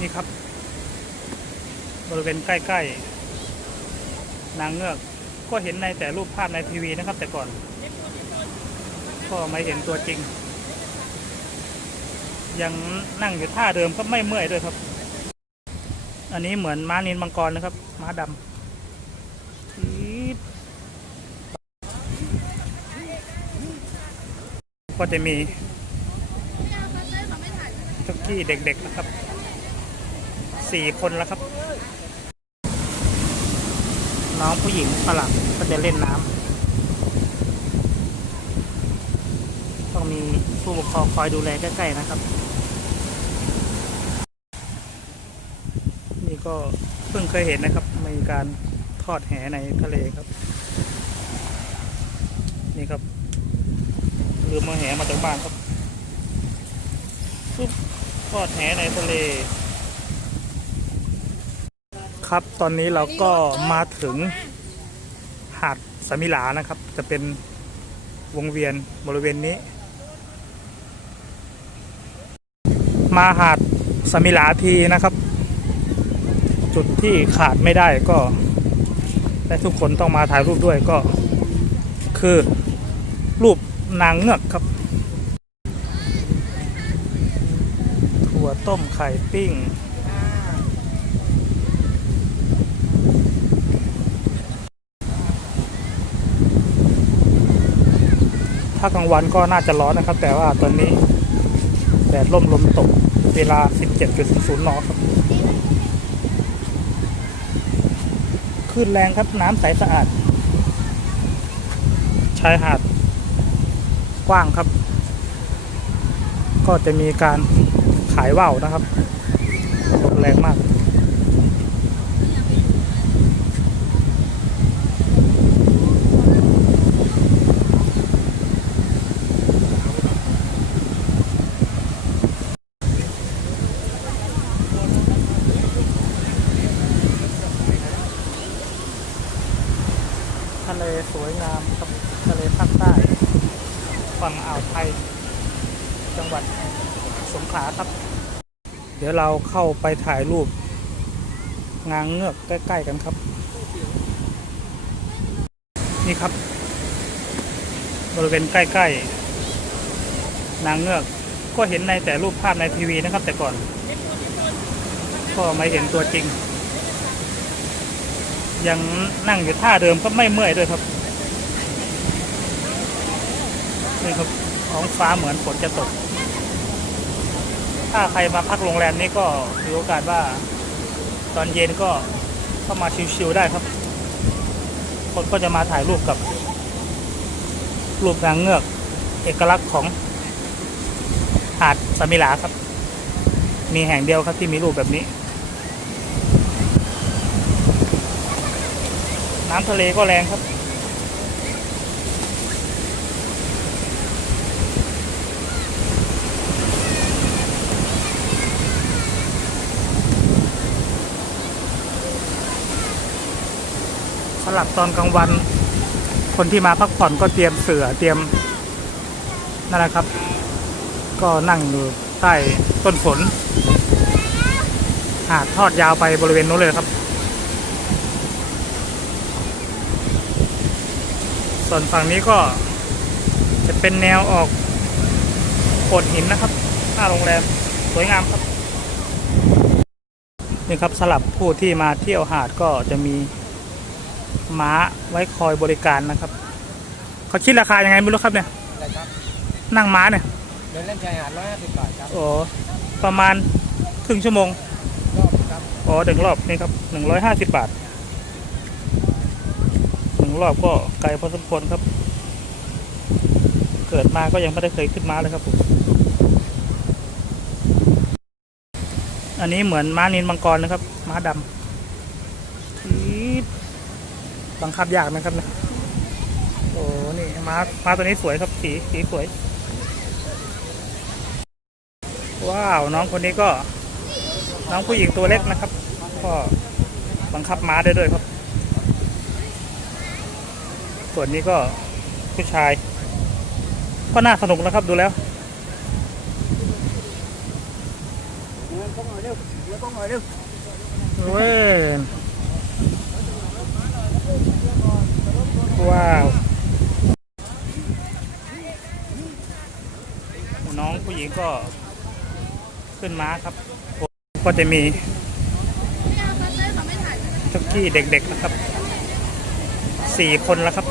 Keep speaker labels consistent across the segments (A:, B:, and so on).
A: นี่ครับ บริเวณใกล้ๆ นางเงือก ก็เห็นในแต่รูปภาพในทีวีนะครับ แต่ก่อน ก็ไม่เห็นตัวจริง ยังนั่งอยู่ท่าเดิมก็ไม่เมื่อยด้วยครับ อันนี้เหมือนม้านินมังกรนะครับ ม้าดำก็จะมีเจ้ากี้เด็กๆนะครับ สี่คนแล้วครับ น้องผู้หญิงฝรั่งก็จะเล่นน้ำต้องมีผู้ปกครองคอยดูแลใกล้ๆนะครับ นี่ก็เพิ่งเคยเห็นนะครับ มีการทอดแหในทะเลครับ นี่ครับลืมมาแหมาจากบ้านครับปุ๊บทอดแหในทะเล ครับ ตอนนี้เราก็มาถึงหาดสมิลานะครับ จะเป็นวงเวียนบริเวณนี้ มาหาดสมิลาทีนะครับ จุดที่ขาดไม่ได้ก็และทุกคนต้องมาถ่ายรูปด้วยก็ คือรูปนางเงือกครับ ถั่วต้มไข่ปิ้ง ถ้ากลางวันก็น่าจะร้อนนะครับ แต่ว่าตอนนี้แดดร่มลมตกเวลา 17.00นครับคลื่นแรงครับน้ำใสสะอาด ชายหาดกว้างครับ ก็จะมีการขายว่าวนะครับ แรงมาก ทะเลสวยงามครับทะเลภาคใต้ ฝั่งอ่าวไทย จังหวัดสงขลาครับ เดี๋ยวเราเข้าไปถ่ายรูป งางเงือกใกล้ ๆ กันครับ นี่ครับ บริเวณใกล้ ๆ นางเงือกก็เห็นในแต่รูปภาพในทีวีนะครับ แต่ก่อน ก็ไม่เห็นตัวจริง ยังนั่งอยู่ท่าเดิมก็ไม่เมื่อยด้วยครับ นี่ครับท้องฟ้าเหมือนฝนจะตก ถ้าใครมาพักโรงแรมนี้ก็ถือโอกาสว่า ตอนเย็นก็เข้ามาชิลๆได้ครับ คนก็จะมาถ่ายรูปกับ รูปนางเงือก เอกลักษณ์ของหาดสมิลาครับ มีแห่งเดียวครับที่มีรูปแบบนี้ น้ำทะเลก็แรงครับ สลับตอนกลางวัน คนที่มาพักผ่อนก็เตรียมเสือเตรียมนั่นแหละครับ ก็นั่งอยู่ใต้ต้นฝนหาดทอดยาวไปบริเวณนู้นเลยครับ ส่วนฝั่งนี้ก็จะเป็นแนวออกโขดหินนะครับหน้าโรงแรมสวยงามครับนี่ครับสลับผู้ที่มาเที่ยวหาดก็จะมี ม้าไว้คอยบริการนะครับเขาคิดราคายังไงไม่รู้ครับเนี่ย
B: อะไรครับ
A: นั่งม้าเนี่ย
B: เดินเล่นชายหาดร้อยห้าสิบบาทครับ
A: โอ้ประมาณครึ่งชั่วโมง
B: รอบครับ
A: อ๋อหนึ่งรอบนี่ครับหนึ่งร้อยห้าสิบบาทหนึ่งรอบก็ไกลพอสมควรครับ เกิดมาก็ยังไม่ได้เคยขึ้นม้าเลยครับผมอันนี้เหมือนม้านินมังกรนะครับ ม้าดำจี๊ด บังคับยากนะครับเนะโอ้นี่ม้าม้าตัวนี้สวยครับสีสีสวย ว้าวน้องคนนี้ก็ น้องผู้หญิงตัวเล็กนะครับ ก็บังคับม้าได้ด้วยครับ ส่วนนี้ก็ผู้ชาย ก็น่าสนุกนะครับดูแล้ว
B: เงินพวกเร็วเรือต้องหน่อยเร็ ว
A: เว้ยว้าว น้องผู้หญิงก็ขึ้นม้าครับ ก็จะมีจ็อกกี้เด็กๆนะครับสี่คนแล้วครับ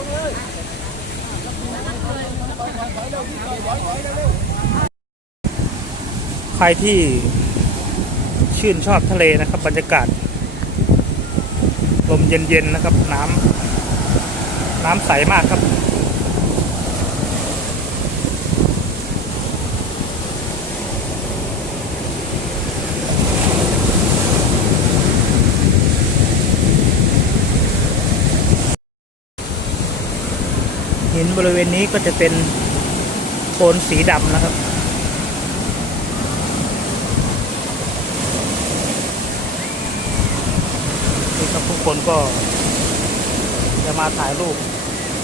A: ใครที่ชื่นชอบทะเลนะครับ บรรยากาศลมเย็นๆนะครับน้ำ น้ำใสมากครับหินบริเวณนี้ก็จะเป็นโทนสีดำนะครับ นี่ครับทุกคนก็จะมาถ่ายรูป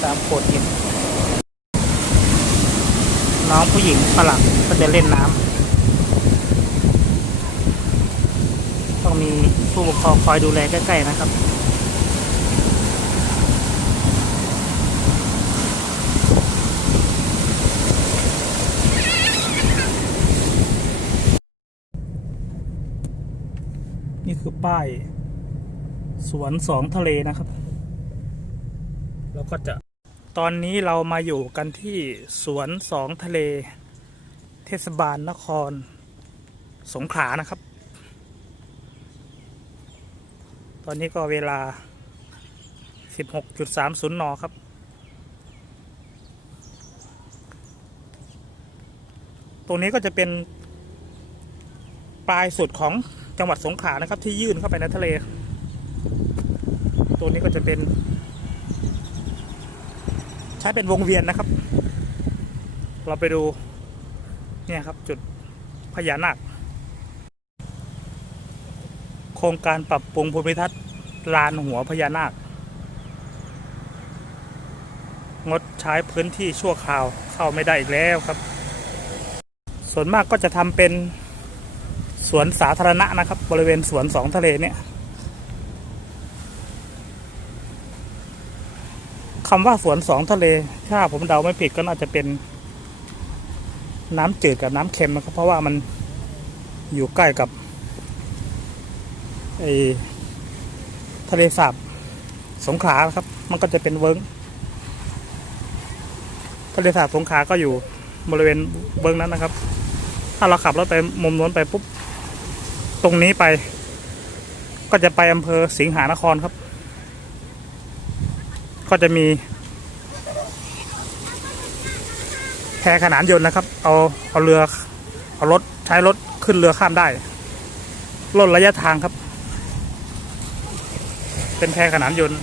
A: ตามโขดหินน้องผู้หญิงฝรั่งก็จะเล่นน้ำต้องมีผู้ปกครองคอยดูแลใกล้ๆนะครับนี่คือป้าย สวนสองทะเลนะครับ แล้วก็จะ ตอนนี้เรามาอยู่กันที่สวนสองทะเล เทศบาลนคร สงขลานะครับ ตอนนี้ก็เวลา 16.30 น ครับ ตรงนี้ก็จะเป็น ปลายสุดของจังหวัดสงขลานะครับ ที่ยื่นเข้าไปในทะเล ตัวนี้ก็จะเป็น ช้เป็นวงเวียนนะครับ เราไปดูเนี่ยครับจุดพญานาคโครงการปรับปรุงภูมิทัศน์ลานหัวพญานาค งดใช้พื้นที่ชั่วคราวเข้าไม่ได้อีกแล้วครับ ส่วนมากก็จะทำเป็นสวนสาธารณะนะครับ บริเวณสวนสองทะเลเนี่ย คำว่าสวนสองทะเล ถ้าผมเดาไม่ผิดก็น่าจะเป็น น้ำจืดกับน้ำเค็มนะครับเพราะว่ามันอยู่ใกล้กับไอทะเลสาบสงขลาครับ มันก็จะเป็นเวิ้งทะเลสาบสงขลาก็อยู่บริเวณเวิ้งนั้นนะครับ ถ้าเราขับรถไปมุมน้นไปปุ๊บ ตรงนี้ไป ก็จะไปอำเภอสิงหานครครับ ก็จะมีแพขนานยนต์นะครับ เอาเอาเรือเอารถใช้รถขึ้นเรือข้ามได้ลดระยะทางครับ เป็นแพขนานยนต์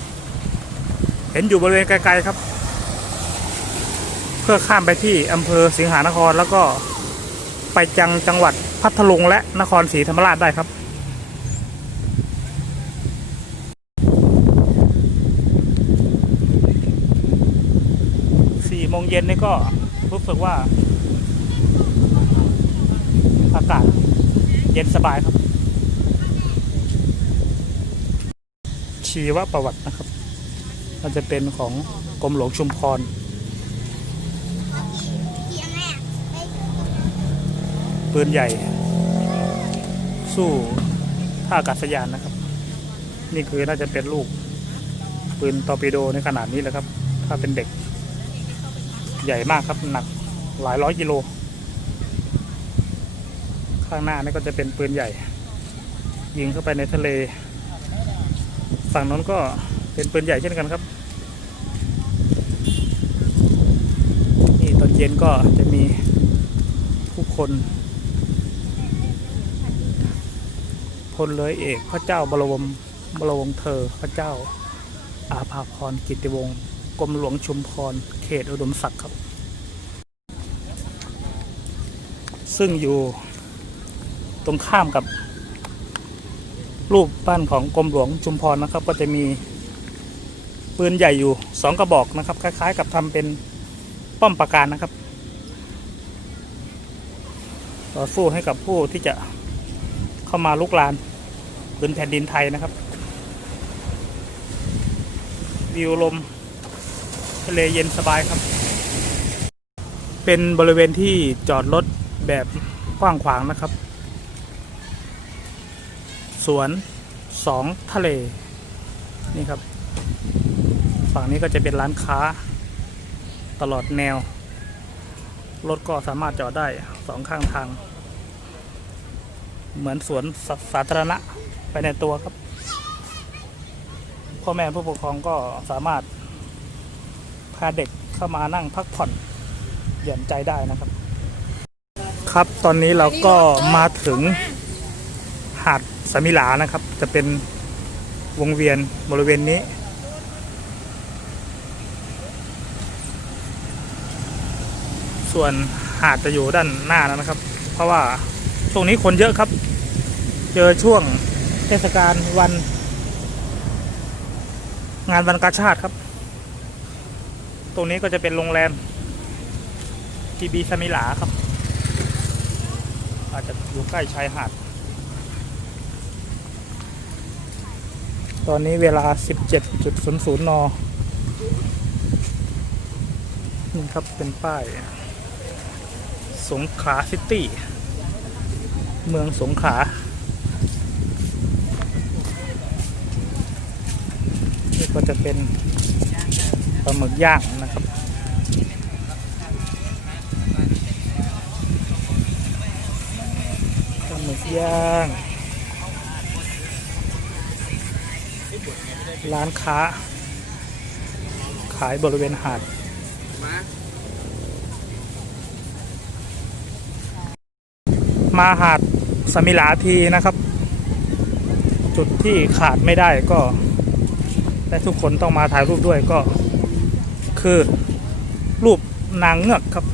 A: เห็นอยู่บริเวณไกลๆครับ เพื่อข้ามไปที่อำเภอสิงหานครแล้วก็ไปจังจังหวัดพัทลุงและนครศรีธรรมราชได้ครับ สี่โมง เย็นนี่ก็รู้สึกว่า อากาศเย็นสบายครับ ชีวประวัตินะครับ มันจะเป็นของกรมหลวงชุมพรปืนใหญ่ สู้ท่าอากาศยานนะครับ นี่คือน่าจะเป็นลูกปืนตอร์ปิโดในขนาดนี้แหละครับ ถ้าเป็นเด็ก ใหญ่มากครับหนักหลายร้อยกิโล ข้างหน้านี่ก็จะเป็นปืนใหญ่ ยิงเข้าไปในทะเล ฝั่งนั้นก็เป็นปืนใหญ่เช่นกันครับ นี่ตอนเย็นก็จะมีผู้คนพลเรือเอกพระเจ้าบรมบรมเธอพระเจ้าอาภาพรกิติวงศ์ รมหลวงชุมพร เขตอุดมศักดิ์ครับ ซึ่งอยู่ตรงข้ามกับ รูปบ้านของกรมหลวงชุมพรนะครับ ก็จะมีปืนใหญ่อยู่สองกระบอกนะครับ คล้าย ๆ กับทำเป็นป้อมปราการนะครับต่อสู้ให้กับผู้ที่จะเข้ามาลุกลานพื้นแผ่นดินไทยนะครับ วิวลม ทะเลเย็นสบายครับ เป็นบริเวณที่จอดรถแบบกว้างขวางนะครับ สวนสองทะเล นี่ครับ ฝั่งนี้ก็จะเป็นร้านค้าตลอดแนว รถก็สามารถจอดได้สองข้างทาง เหมือนสวนสาสาธารณะไปในตัวครับพ่อแม่ผู้ปกครองก็สามารถาเด็กเข้ามานั่งพักผ่อนหย่อนใจได้นะครับ ครับตอนนี้เราก็มาถึงหาดสมิลานะครับ จะเป็นวงเวียนบริเวณนี้ ส่วนหาดจะอยู่ด้านหน้านะครับ เพราะว่าช่วงนี้คนเยอะครับ เจอช่วงเทศกาลวัน งานวันกาชาติครับ ตรงนี้ก็จะเป็นโรงแรมทีบีสมิลาครับ อาจจะอยู่ใกล้ชายหาด ตอนนี้เวลา 17.00 น นี่ครับเป็นป้าย สงขลาซิตี้ เมืองสงขลานี่ก็จะเป็น ปลาหมึกย่างนะครับปลาหมึกย่าง ร้านค้า ขายบริเวณหาดมาหาดสมิลาทีนะครับ จุดที่ขาดไม่ได้ก็ และทุกคนต้องมาถ่ายรูปด้วยก็ คือ รูปนางเงือกครับ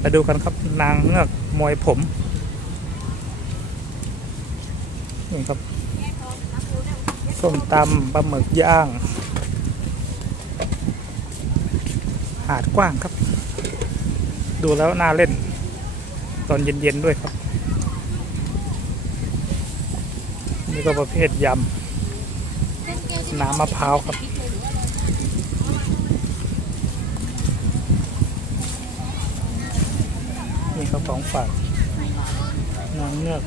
A: ไปดูกันครับนางเงือกมวยผมนี่ครับส้มตำปลาหมึกย่าง หาดกว้างครับ ดูแล้วน่าเล่น ตอนเย็นๆด้วยครับ นี่ก็ประเภทยำ น้ำมะพร้าวครับ นี่ครับของฝากนางเงือก